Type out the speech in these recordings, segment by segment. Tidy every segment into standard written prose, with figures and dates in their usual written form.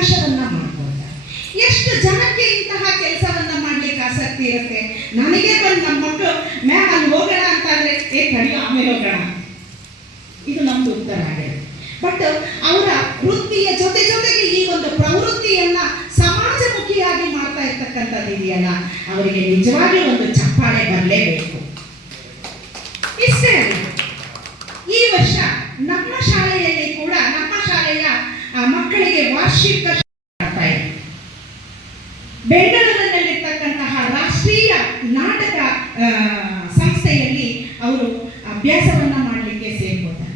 ಅವಕಾಶವನ್ನ ಮಾಡಿಕೊಡ್ತಾರೆ. ಎಷ್ಟು ಜನಕ್ಕೆ ಇಂತಹ ಕೆಲಸವನ್ನ ಮಾಡ್ಲಿಕ್ಕೆ ಆಸಕ್ತಿ ಇರುತ್ತೆ? ನನಗೆ ಬಂದು ನಮ್ಮ ಮಕ್ಕಳು ಮ್ಯಾಮ್ ಅಲ್ಲಿ ಹೋಗೋಣ ಅಂತ ಅಂದ್ರೆ ತಡಿ ಆಮೇಲೆ ಹೋಗೋಣ, ಇದು ನಮ್ದು ಉತ್ತರ ಆಗಿದೆ. ಬಟ್ ಅವರ ವೃತ್ತಿಯ ಜೊತೆ ಜೊತೆಗೆ ಈ ಒಂದು ಪ್ರವೃತ್ತಿಯನ್ನ ಸಮಾಜಮುಖಿಯಾಗಿ ಮಾಡ್ತಾ ಇರ್ತಕ್ಕಂಥದ್ದು ಇದೆಯಲ್ಲ, ಅವರಿಗೆ ನಿಜವಾಗಿ ಒಂದು ಚಪ್ಪಾಳೆ ಬರಲೇಬೇಕು. ಇಷ್ಟೇ ಅಲ್ಲ, ಈ ವರ್ಷ ನಮ್ಮ ಶಾಲೆಯಲ್ಲಿ ಕೂಡ ನಮ್ಮ ಶಾಲೆಯ ಮಕ್ಕಳಿಗೆ ವಾರ್ಷಿಕ ಆಗ್ತಾ ಇದೆ. ಬೆಂಗಳೂರಿನಲ್ಲಿರ್ತಕ್ಕಂತಹ ರಾಷ್ಟ್ರೀಯ ನಾಟಕ ಸಂಸ್ಥೆಯಲ್ಲಿ ಅವರು ಅಭ್ಯಾಸವನ್ನ ಮಾಡಲಿಕ್ಕೆ ಸೇರ್ಕೊತಾರೆ.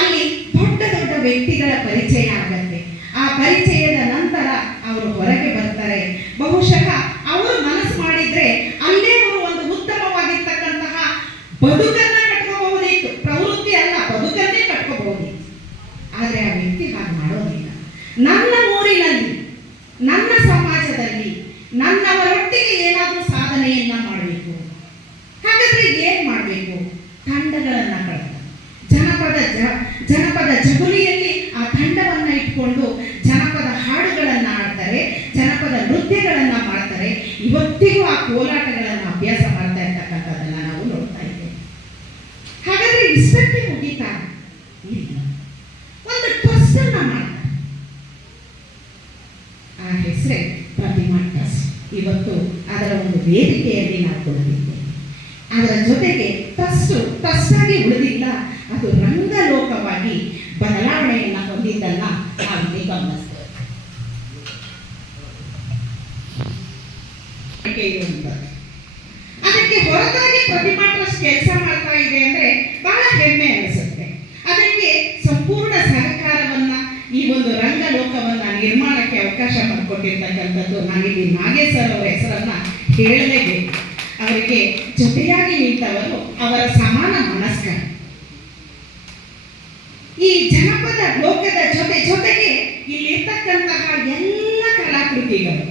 ಅಲ್ಲಿ ದೊಡ್ಡ ದೊಡ್ಡ ವ್ಯಕ್ತಿಗಳ ಪರಿಚಯ ಆಗತ್ತೆ. ಆ ಪರಿಚಯದ ನಂತರ ಅವರು ಹೊರಗೆ ಬರ್ತಾರೆ. ಬಹುಶಃ ಅವರು ಮನಸ್ಸು ಮಾಡಿದ್ರೆ ಅಲ್ಲೇ ಅವರು ಒಂದು ಉತ್ತಮವಾಗಿರ್ತಕ್ಕಂತಹ ಬದುಕನ್ನ ಕಟ್ಕೋಬಹುದಿತ್ತು. ಪ್ರವೃತ್ತಿ ಅಲ್ಲ, ಬದುಕನ್ನೇ ಕಟ್ಕೋಬಹುದಿತ್ತು. ಆದರೆ ಆ ವ್ಯಕ್ತಿ ಹಾಗೆ ಮಾಡೋದಿಲ್ಲ. ನನ್ನ ಊರಿನಲ್ಲಿ, ನನ್ನ ಸಮಾಜದಲ್ಲಿ ನನ್ನವರೊಟ್ಟಿಗೆ ಏನಾದರೂ ಸಾಧನೆಯನ್ನ ಮಾಡಬೇಕು. ಹಾಗಾದ್ರೆ ಏನ್ ಮಾಡಬೇಕು? ತಂಡಗಳನ್ನ ಕಟ್ತಾರೆ. ಜನಪದ ಜಗುಲಿಯಲ್ಲಿ ಆ ತಂಡವನ್ನ ಇಟ್ಕೊಂಡು ಜನಪದ ಹಾಡುಗಳನ್ನ ಆಡ್ತಾರೆ, ಜನಪದ ನೃತ್ಯಗಳನ್ನ ಮಾಡ್ತಾರೆ. ಇವತ್ತಿಗೂ ಆ ಕೋಲಾಟಗಳನ್ನ ಅಭ್ಯಾಸ ಮಾಡ್ತಾ ಇರ್ತಕ್ಕಂಥದ್ದನ್ನ ನಾವು ನೋಡ್ತಾ ಇದ್ದೇವೆ. ಹಾಗಾದ್ರೆ ಇಷ್ಟಕ್ಕೆ ಮುಗಿತಾ ಇಲ್ಲ, ಒಂದು ಟ್ರಸ್ಟ್ ಅನ್ನ ಮಾಡ್ತಾರೆ. ಆ ಹೆಸರೇ ಪ್ರತಿಮಾ ಟ್ರಸ್ಟ್. ಇವತ್ತು ಅದರ ಒಂದು ವೇದಿಕೆಯಲ್ಲಿ ನಾವು ಕೊಡಲಿದ್ದೇವೆ. ಅದರ ಜೊತೆಗೆ ಟ್ರಸ್ಟ್ ಆಗಿ ಉಳಿದಿಲ್ಲ, ಅದು ರಂಗಲೋಕವಾಗಿ ಬದಲಾವಣೆಯನ್ನ ಹೊಂದಿದ್ದನ್ನ ನಾವಿಲ್ಲಿ ಗಮನಿಸ್ತೇವೆ. ಅದಕ್ಕೆ ಹೊರತಾಗಿ ಪ್ರತಿಮಾ ಟ್ರಸ್ಟ್ ಕೆಲಸ ಮಾಡ್ತಾ ಇದೆ ಅಂದ್ರೆ ಬಹಳ ಹೆಮ್ಮೆ ಅನಿಸುತ್ತೆ. ಅದಕ್ಕೆ ಸಂಪೂರ್ಣ ಸಹಕಾರವನ್ನ, ಈ ಒಂದು ರಂಗಲೋಕವನ್ನ ನಿರ್ಮಾಣಕ್ಕೆ ಅವಕಾಶ ಮಾಡಿಕೊಟ್ಟಿರ್ತಕ್ಕಂಥದ್ದು ನಾನಿಲ್ಲಿ ನಾಗೇಶ್ ಸರ್ ಅವರ ಹೆಸರನ್ನ ಹೇಳಲೇಬೇಕು. ಅವರಿಗೆ ಜೊತೆಯಾಗಿ ನಿಂತವರು ಅವರ ಸಮಾನ ಮನಸ್ಕರ. ಈ ಜನಪದ ಲೋಕದ ಜೊತೆಗೆ ಇಲ್ಲಿರ್ತಕ್ಕಂತಹ ಎಲ್ಲ ಕಲಾಕೃತಿಗಳು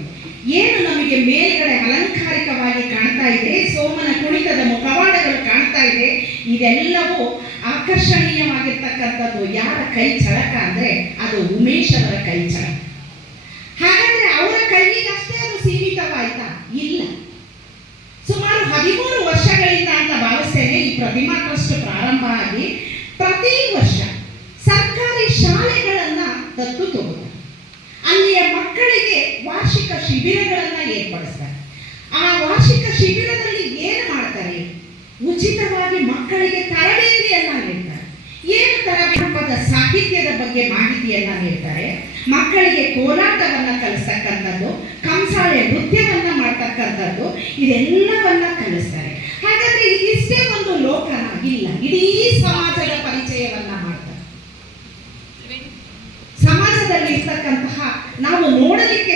ಏನು ನಮಗೆ ಮೇಲ್ಗಡೆ ಅಲಂಕಾರಿಕವಾಗಿ ಕಾಣ್ತಾ ಇದೆ, ಸೋಮನ ಕುಣಿತದ ಮುಖವಾಡಗಳು ಕಾಣ್ತಾ ಇದೆ, ಇದೆಲ್ಲವೂ ಆಕರ್ಷಣೀಯವಾಗಿರ್ತಕ್ಕಂಥದ್ದು ಯಾರ ಕೈ ಚಳಕ ಅಂದ್ರೆ ಅದು ಉಮೇಶ್ ಅವರ ಕೈ ಚಳಕ. ಹಾಗಾದ್ರೆ ಅವರ ಕೈಗಷ್ಟೇ ಅದು ಸೀಮಿತವಾಯ್ತಾ? ಇಲ್ಲ. ಸುಮಾರು 13 ವರ್ಷಗಳಿಂದ ಅಂತ ಭಾವಿಸ್ತೇನೆ ಈ ಪ್ರತಿಮಾ ಟ್ರಸ್ಟ್ ಪ್ರಾರಂಭ ಆಗಿ ಪ್ರತಿ ವರ್ಷ ಸರ್ಕಾರಿ ಶಾಲೆಗಳನ್ನ ದತ್ತು ತಗೋತಾರೆ. ಅಲ್ಲಿಯ ಮಕ್ಕಳಿಗೆ ವಾರ್ಷಿಕ ಶಿಬಿರಗಳನ್ನ ಏರ್ಪಡಿಸ್ತಾರೆ. ಆ ವಾರ್ಷಿಕ ಶಿಬಿರದಲ್ಲಿ ಏನು ಮಾಡ್ತಾರೆ? ಉಚಿತವಾಗಿ ಮಕ್ಕಳಿಗೆ ತರಬೇತಿಯನ್ನ ನೀಡ್ತಾರೆ. ಏನು ತರಬೇತಿ? ಸಾಹಿತ್ಯದ ಬಗ್ಗೆ ಮಾಹಿತಿಯನ್ನ ನೀಡ್ತಾರೆ. ಮಕ್ಕಳಿಗೆ ಕೋಲಾಟವನ್ನ ಕಲಿಸ್ತಕ್ಕಂಥದ್ದು, ಕಂಸಾಳೆ ನೃತ್ಯವನ್ನ ಮಾಡ್ತಕ್ಕಂಥದ್ದು, ಇದೆಲ್ಲವನ್ನ ಕಲಿಸ್ತಾರೆ. ಹಾಗಾದ್ರೆ ಇದಿಷ್ಟೇ ಒಂದು ಲೋಕನ? ಇಲ್ಲ, ಇಡೀ ಸಮಾಜದ ಪರಿಚಯವನ್ನ ಮಾಡ್ತಾರೆ. ಸಮಾಜದಲ್ಲಿ ಇರ್ತಕ್ಕಂತಹ ನಾವು ನೋಡಲಿಕ್ಕೆ